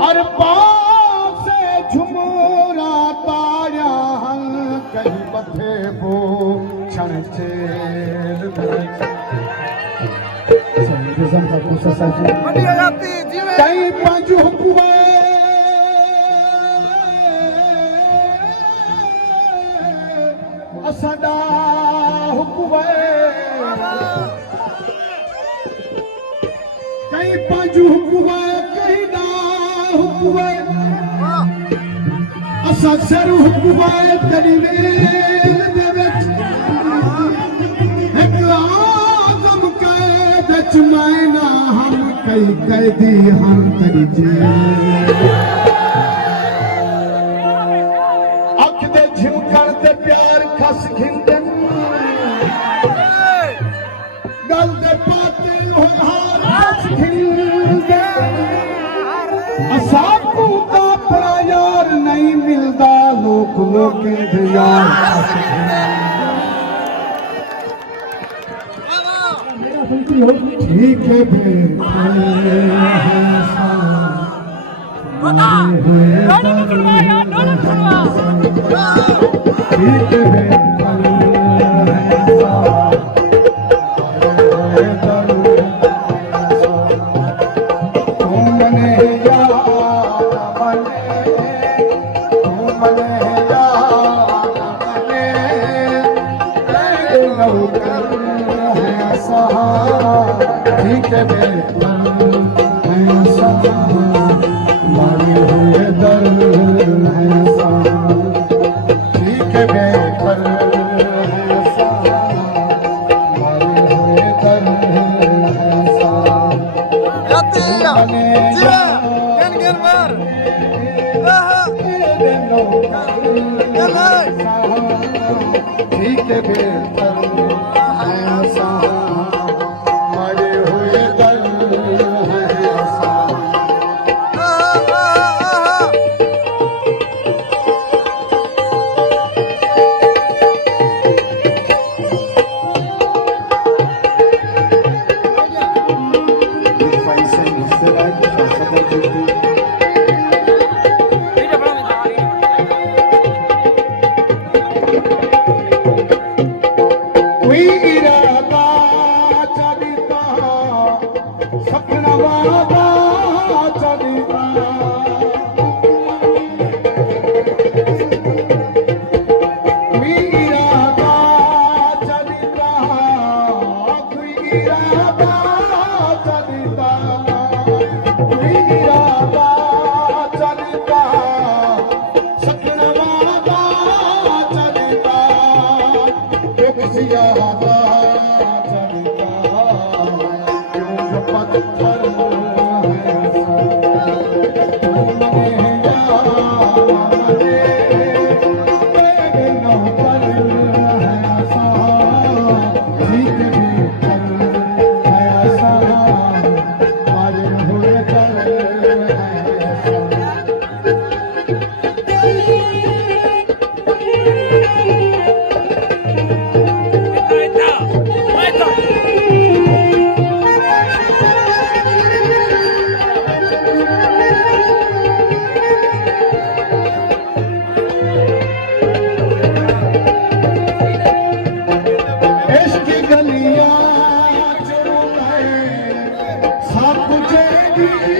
हर पास से झुमरा ताया कहीं बथे वो क्षण चेल कहीं पंज हुए असाडा हुए कहीं पंज हुए कहीं ना हुए असा सिर हुए तेरी वेल दे विच एक आज़म कैद च मैं ना हम कई कैदी हम तेरी जेल अख दे झिमकण ते प्यार खस खिंदन गल दे पाते हार खस खिंदन असाकू दा अपना यार नहीं मिलदा लोक लोके दे यार खस खिंदन ठीक है ठीक है मारे हुए दर है ठीक है मारे हुए दर ठीक है Happy